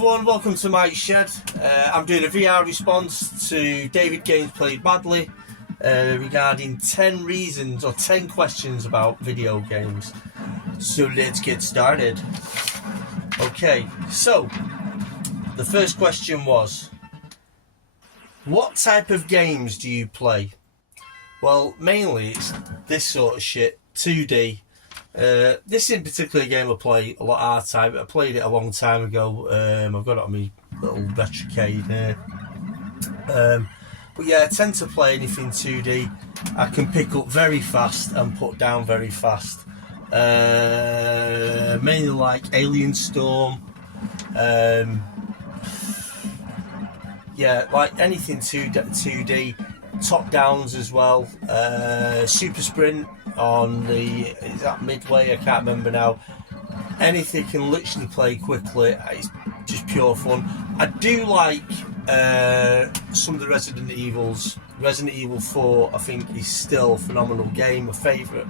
everyone, welcome to Mike's Shed. I'm doing a VR response to David Games Played Badly regarding 10 reasons or 10 questions about video games. So let's get started. Okay, so the first question was, what type of games do you play? Well, mainly it's this sort of shit, 2D. This in particular game I play a lot of R-Type. I played it a long time ago. I've got it on my little Retrocade here. But yeah, I tend to play anything 2D. I can pick up very fast and put down very fast. Mainly like Alien Storm. Yeah, like anything 2D. Top downs as well. Super Sprint on the, is that Midway? I can't remember now. Anything can literally play quickly. It's just pure fun. I do like some of the Resident Evils. Resident Evil 4 I think is still a phenomenal game, my favourite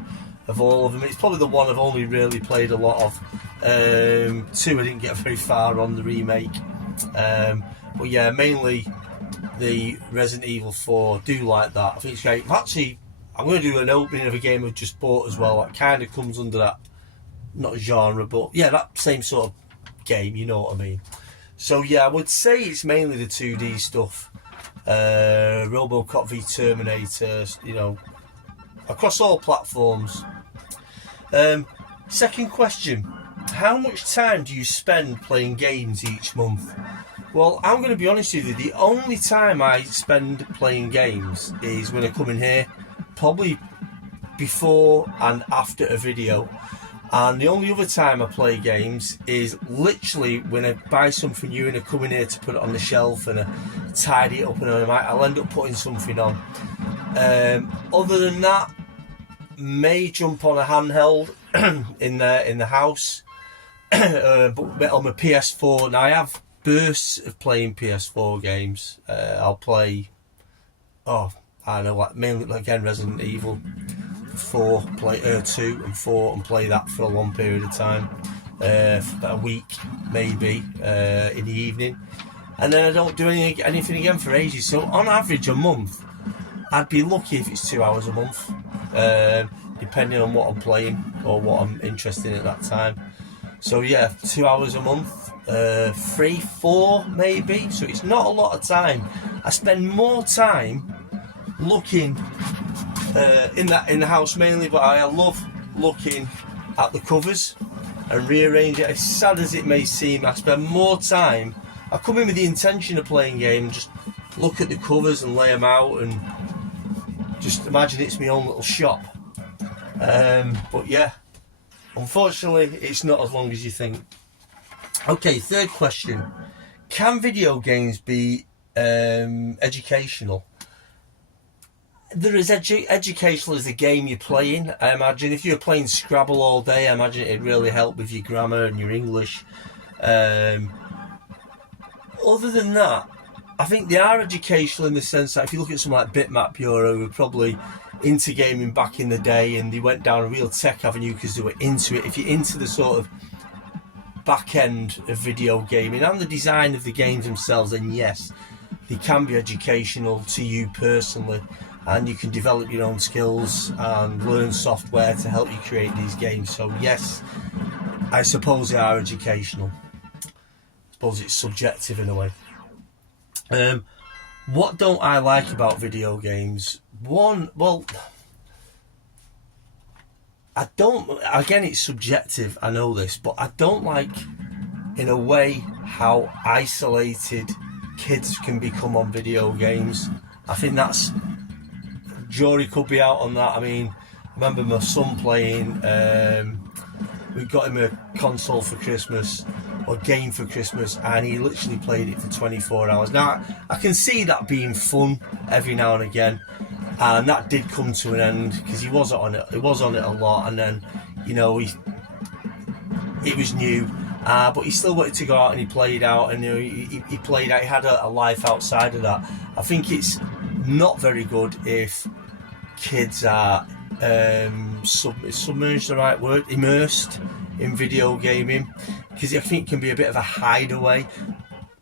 of all of them. It's probably the one I've only really played a lot of. 2 I didn't get very far on the remake. But yeah, mainly the Resident Evil 4, do like that. I think it's great. Actually, I'm going to do an opening of a game I've just bought as well. That kind of comes under that, not genre, but yeah, that same sort of game, you know what I mean. So yeah, I would say it's mainly the 2D stuff. Robocop v Terminator, you know, across all platforms. Second question, how much time do you spend playing games each month? Well, I'm going to be honest with you, the only time I spend playing games is when I come in here, probably before and after a video. And the only other time I play games is literally when I buy something new and I come in here to put it on the shelf and I tidy it up, and I'll end up putting something on. Other than that, may jump on a handheld in the house, but on my PS4. Now I have bursts of playing PS4 games. I'll play, I don't know, like mainly again Resident Evil 4, play 2 and 4, and play that for a long period of time, for about a week maybe, in the evening, and then I don't do anything again for ages. So on average a month, I'd be lucky if it's 2 hours a month, depending on what I'm playing or what I'm interested in at that time. So yeah, 2 hours a month. 3, 4 maybe, so it's not a lot of time. I spend more time looking in the house mainly, but I love looking at the covers and rearrange it. As sad as it may seem, I spend more time. I come in with the intention of playing game and just look at the covers and lay them out and just imagine it's my own little shop. But yeah, unfortunately it's not as long as you think. Okay, third question. Can video games be educational? They're as educational as the game you're playing. I imagine if you're playing Scrabble all day, I imagine it'd really help with your grammar and your English. Other than that, I think they are educational in the sense that if you look at something like Bitmap Bureau, who were probably into gaming back in the day and they went down a real tech avenue because they were into it. If you're into the sort of back end of video gaming and the design of the games themselves, then yes, they can be educational to you personally, and you can develop your own skills and learn software to help you create these games. So yes, I suppose they are educational. I suppose it's subjective in a way. What don't I like about video games? Well, I don't, again it's subjective, I know this, but I don't like, in a way, how isolated kids can become on video games. I think that's, jury could be out on that. I mean, I remember my son playing, we got him a console for Christmas, or game for Christmas, and he literally played it for 24 hours. Now, I can see that being fun every now and again, and that did come to an end because he was on it a lot, and then, you know, it was new, but he still wanted to go out and he played out, and you know, he played out, he had a life outside of that. I think it's not very good if kids are submerged, the right word, immersed in video gaming, because I think it can be a bit of a hideaway.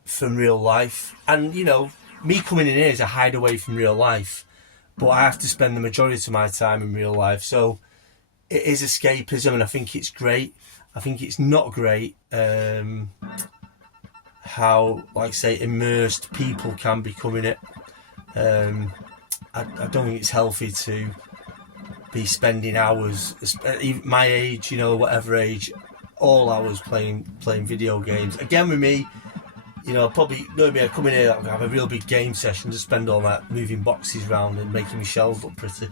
from real life. And, you know, me coming in here is a hideaway from real life, but I have to spend the majority of my time in real life. So it is escapism, and I think it's great. I think it's not great how, like say, immersed people can become in it. I don't think it's healthy to be spending hours, even my age, you know, whatever age, all hours playing video games. Again, with me, you know, probably maybe I come in here, I have a real big game session, to spend all that moving boxes around and making my shelves look pretty.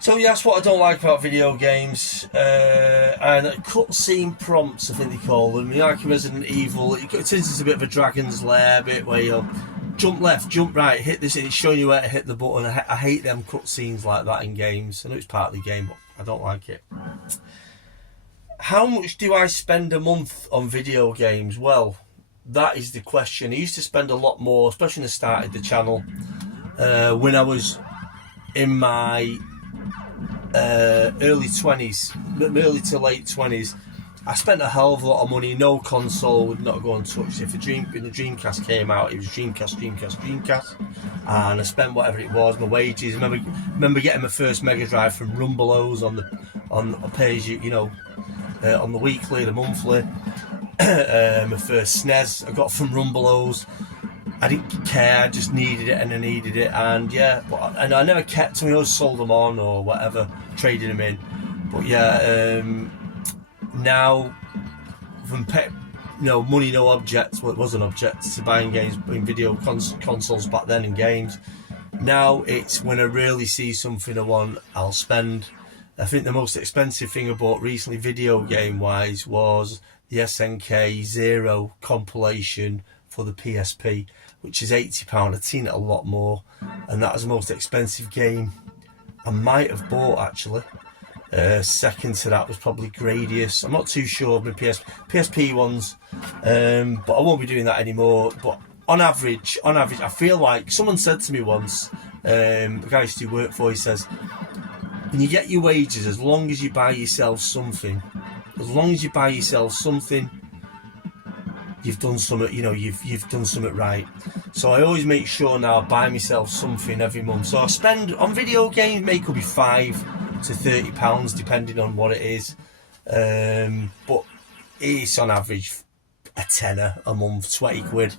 So yeah, that's what I don't like about video games. And cutscene prompts, I think they call them. You know, like Resident Evil, it turns into a bit of a Dragon's Lair bit where you jump left, jump right, hit this, and it's showing you where to hit the button. I hate them cutscenes like that in games. I know it's part of the game, but I don't like it. How much do I spend a month on video games? Well, that is the question. I used to spend a lot more, especially when I started the channel, when I was in my early 20s, early to late 20s. I spent a hell of a lot of money. No console would not go untouched. If when the Dreamcast came out, it was Dreamcast, and I spent whatever it was, my wages. Remember getting my first Mega Drive from Rumbelows on a page, you know, on the weekly, the monthly. My first SNES I got from Rumbelows. I didn't care, I just needed it, and yeah, and I never kept them. I always sold them on or whatever, trading them in. But yeah, now from money no object. Well, it was an object to buying games, buying video consoles back then and games. Now it's when I really see something I want, I'll spend. I think the most expensive thing I bought recently, video game wise, was the SNK Zero compilation for the PSP, which is £80. I'd seen it a lot more, and that was the most expensive game I might have bought actually. Second to that was probably Gradius. I'm not too sure of my PSP ones, but I won't be doing that anymore. But on average, I feel like someone said to me once, the guy I used to work for, he says, when you get your wages, as long as you buy yourself something, you've done something, you know, you've done something right. So I always make sure now I buy myself something every month. So I spend on video games, maybe could be £5 to £30 depending on what it is. But it's on average a tenner a month, 20 quid.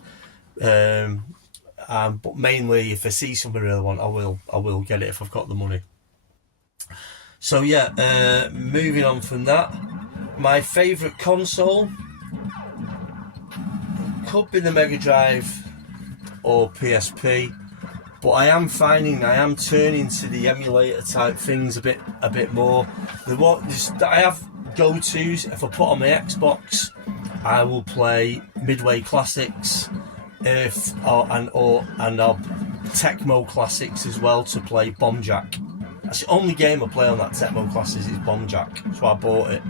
But mainly if I see something I really want, I will get it if I've got the money. So yeah, moving on from that, my favourite console could be the Mega Drive or PSP, but I am turning to the emulator type things a bit more. I have go-tos. If I put on my Xbox, I will play Midway Classics, and I'll Tecmo Classics as well to play Bomb Jack. That's the only game I play on that Tecmo Classics is Bomb Jack. That's why I bought it.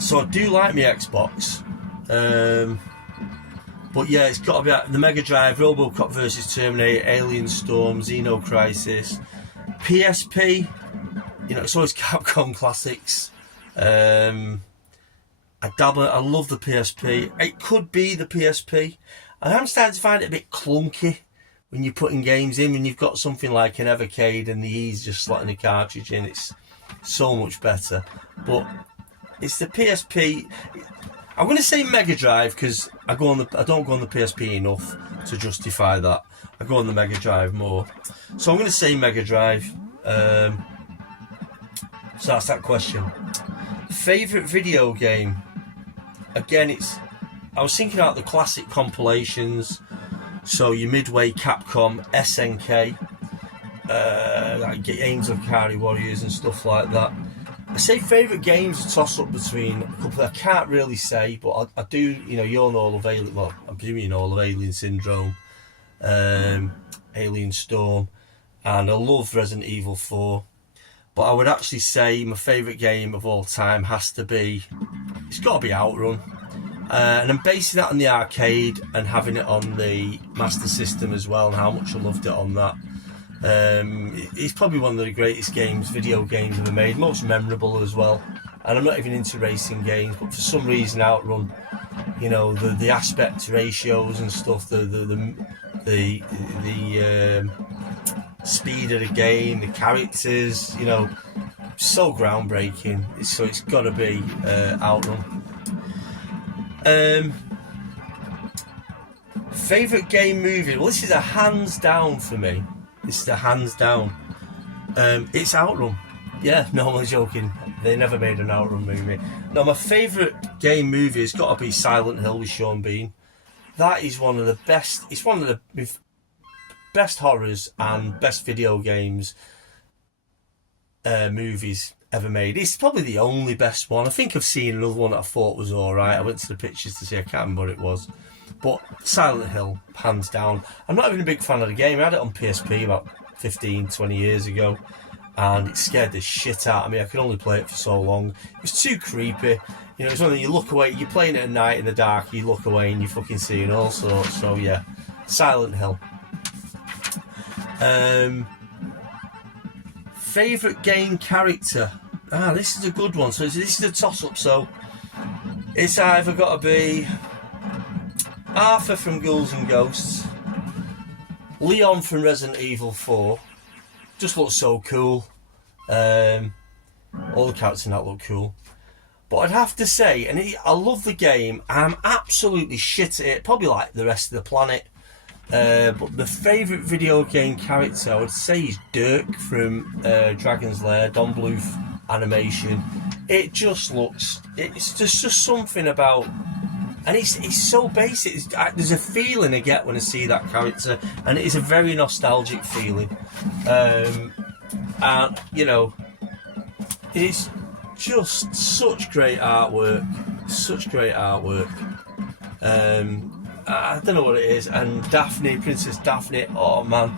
So I do like my Xbox, but yeah, it's got to be the Mega Drive, Robocop vs Terminator, Alien Storm, Xeno Crisis. PSP, you know, it's always Capcom classics. I love the PSP. It could be the PSP. And I'm starting to find it a bit clunky when you're putting games in, when you've got something like an Evercade and the ease just slotting a cartridge in. It's so much better. But it's the PSP. I'm going to say Mega Drive because I don't go on the PSP enough to justify that. I go on the Mega Drive more. So I'm going to say Mega Drive. So that's that question. Favourite video game? Again, I was thinking about the classic compilations. So your Midway, Capcom, SNK, like Angel of Ikari Warriors and stuff like that. I say favourite games a toss up between a couple. I can't really say, but I do. You know, you all know of Alien. Well, I'm presuming you know all of Alien Syndrome, Alien Storm, and I love Resident Evil 4. But I would actually say my favourite game of all time has to be. It's got to be Outrun. And I'm basing that on the arcade and having it on the Master System as well, and how much I loved it on that. It's probably one of the greatest video games ever made, most memorable as well. and I'm not even into racing games, but for some reason Outrun, you know, the aspect ratios and stuff, the speed of the game, the characters, you know, so groundbreaking. So it's got to be Outrun. Favourite game movie? Well, this is a hands down for me. This is a hands down. It's Outrun. Yeah, no, I'm joking. They never made an Outrun movie. No, my favourite game movie has got to be Silent Hill with Sean Bean. That is one of the best. It's one of the best horrors and best video games movies ever made. It's probably the only best one. I think I've seen another one that I thought was alright. I went to the pictures to see, I can't remember what it was. But Silent Hill, hands down. I'm not even a big fan of the game. I had it on PSP about 15, 20 years ago, and it scared the shit out of me. I could only play it for so long. It was too creepy. You know, it's when you look away, you're playing it at night in the dark, you look away and you're fucking seeing all sorts. So yeah, Silent Hill. Favourite game character? This is a good one. So this is a toss-up. So it's either got to be Arthur from Ghouls and Ghosts, Leon from Resident Evil 4. Just looks so cool. All the characters in that look cool. But I'd have to say, and I love the game, I'm absolutely shit at it, probably like the rest of the planet. But the favourite video game character, I would say, is Dirk from Dragon's Lair, Don Bluth animation. It just looks, it's just something about, and it's so basic. There's a feeling I get when I see that character, and it is a very nostalgic feeling. And you know, it's just such great artwork, I don't know what it is. And Daphne, Princess Daphne, oh man,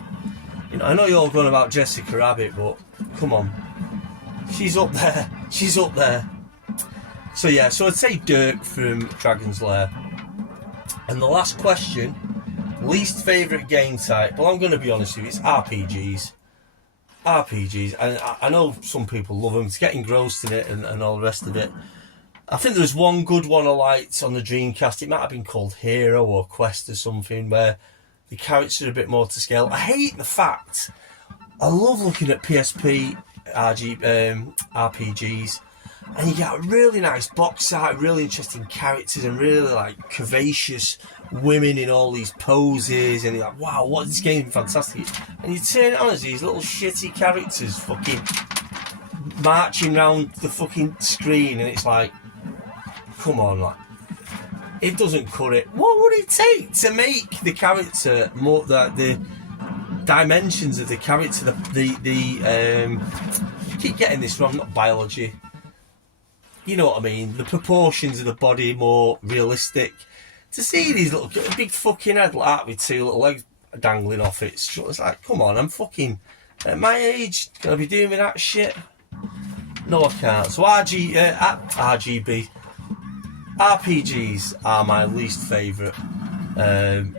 you know, I know you're all going about Jessica Rabbit, but come on, she's up there. So yeah, so I'd say Dirk from Dragon's Lair. And the last question, least favourite game type. Well, I'm going to be honest with you, it's RPGs. And I know some people love them, it's getting engrossed in it and all the rest of it. I think there was one good one I liked on the Dreamcast. It might have been called Hero or Quest or something, where the characters are a bit more to scale. I hate the fact, I love looking at PSP RPGs, and you get a really nice box art, really interesting characters, and really like curvaceous women in all these poses, and you're like, wow, what, this game is fantastic. And you turn it on as these little shitty characters fucking marching around the fucking screen, and it's like, come on, like, it doesn't cut it. What would it take to make the character more, the dimensions of the character, I keep getting this wrong, not biology, you know what I mean, the proportions of the body more realistic. To see these little big fucking head like that with two little legs dangling off it, it's like, come on, I'm fucking at my age, gonna be doing that shit? No, I can't. So RGB. RPGs are my least favourite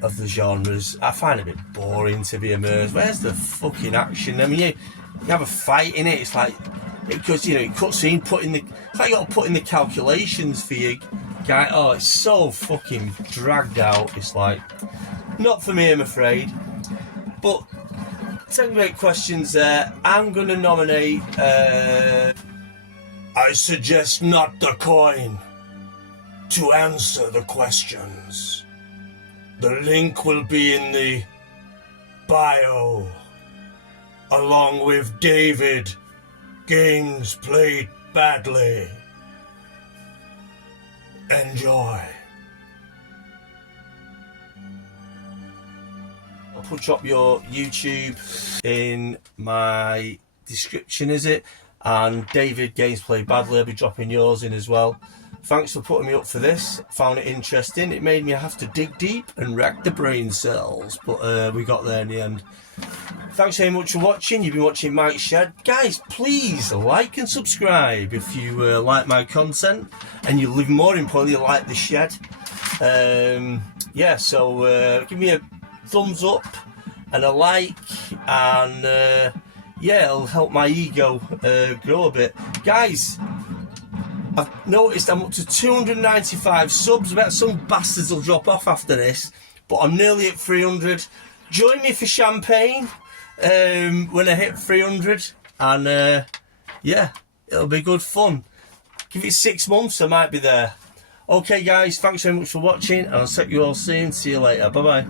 of the genres. I find it a bit boring to be immersed. Where's the fucking action? I mean, you have a fight in it. It's like, because, you know, it cuts in, it's like you got to put in the calculations for your guy. Oh, it's so fucking dragged out. It's like, not for me, I'm afraid. But 10 great questions there. I'm going to nominate, I suggest Not the Coin to answer the questions. The link will be in the bio, along with David, Games Played Badly. Enjoy. I'll put up your YouTube in my description, is it? And David, Games Played Badly, I'll be dropping yours in as well. Thanks for putting me up for this. Found it interesting. It made me have to dig deep and rack the brain cells, but we got there in the end. Thanks very much for watching. You've been watching Mike Shed. Guys, please like and subscribe if you like my content, and you live, more importantly, you like the Shed. Yeah, so give me a thumbs up and a like, and yeah, it'll help my ego grow a bit. Guys, I've noticed I'm up to 295 subs. I bet some bastards will drop off after this, but I'm nearly at 300. Join me for champagne when I hit 300, and yeah, it'll be good fun. Give it 6 months, I might be there. Okay guys, thanks very much for watching, and I'll see you all soon. See you later. Bye bye.